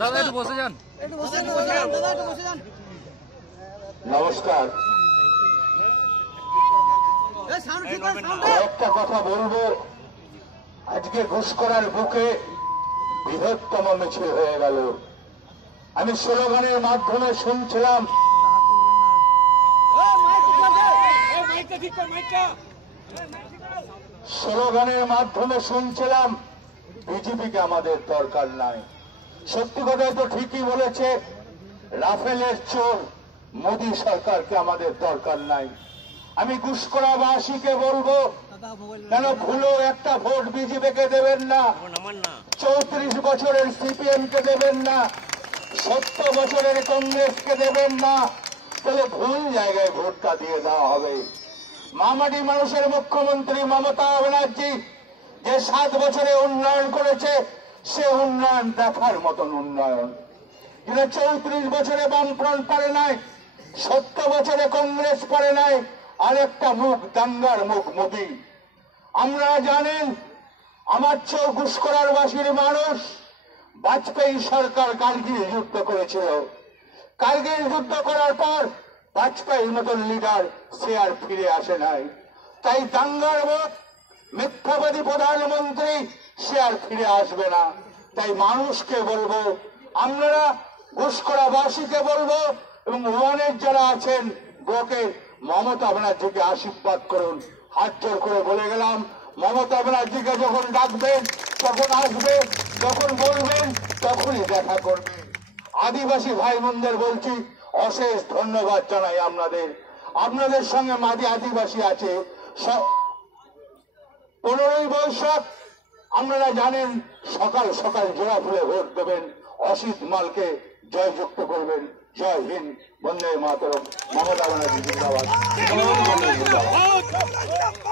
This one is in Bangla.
দাদা একটু বসে যান। নমস্কার। একটা কথা বলব। আজকে ঘুষকরার বুকে বৃহত্তম মিছিল হয়ে গেল। আমি স্লোগানের মাধ্যমে শুনছিলাম স্লোগানের মাধ্যমে শুনছিলাম বিজেপিকে আমাদের দরকার নাই। সত্যি কথা তো ঠিকই বলেছে, রাফেলের চোর মোদী সরকারকে আমাদের দরকার নাই। আমি ঘুষকরাবাসীকে বলব, কেন ভুলো একটা ভোট বিজেপিকে দেবেন না, চৌত্রিশ বছরের সিপিএম কে দেবেন না, সত্তর বছরের কংগ্রেসকে দেবেন না, তাহলে ভুল জায়গায় ভোটটা দিয়ে দেওয়া হবে। মামাটি মানুষের মুখ্যমন্ত্রী মমতা ব্যানার্জি যে সাত বছরে উন্নয়ন করেছে সে উন্নয়ন দেখার মতন উন্নয়ন। কিন্তু চৌত্রিশ বছরে বামফ্রন্ট পারে নাই, সত্তর বছরে কংগ্রেস পারে নাই আরেকটা মুখ দাঙ্গার মুখ মোদী। আমরা জানেন, আমার চেয়েও ঘুষকরার বাসীর মানুষ বাজপেয়ী সরকার কার্গিল যুদ্ধ করেছিল। কার্গিল যুদ্ধ করার পর বাজপেয়ীর মতন লিডার সে আর ফিরে আসে নাই। তাই দাঙ্গার মত মিথ্যাবাদী প্রধানমন্ত্রী, সে আর ফিরে আসবে না। তাই মানুষকে বলব আমরা ঘুষকরাবাসীকে বলব এবং ওয়ানের যারা আছেন ব্লকের মমতা ব্যানার্জিকে আশীর্বাদ করুন। হাত জোর করে বলে গেলাম, মমতা ব্যানার্জিকে যখন ডাকবেন, তখন আসবে যখন বলবেন, তখনই দেখা করবে। আদিবাসী ভাই বোনদের বলছি, অশেষ ধন্যবাদ জানাই আপনাদের। আপনাদের সঙ্গে মাঝে আদিবাসী আছে পনেরোই বৈশাখ, আপনারা জানেন, সকাল সকাল জোড়া ফুলে ভোট দেবেন, অসিত মালকে জয়যুক্ত করবেন। জয় হিন্দ, বন্দে মাতর মমতা ব্যানার্জি, জিন্দাবাদ।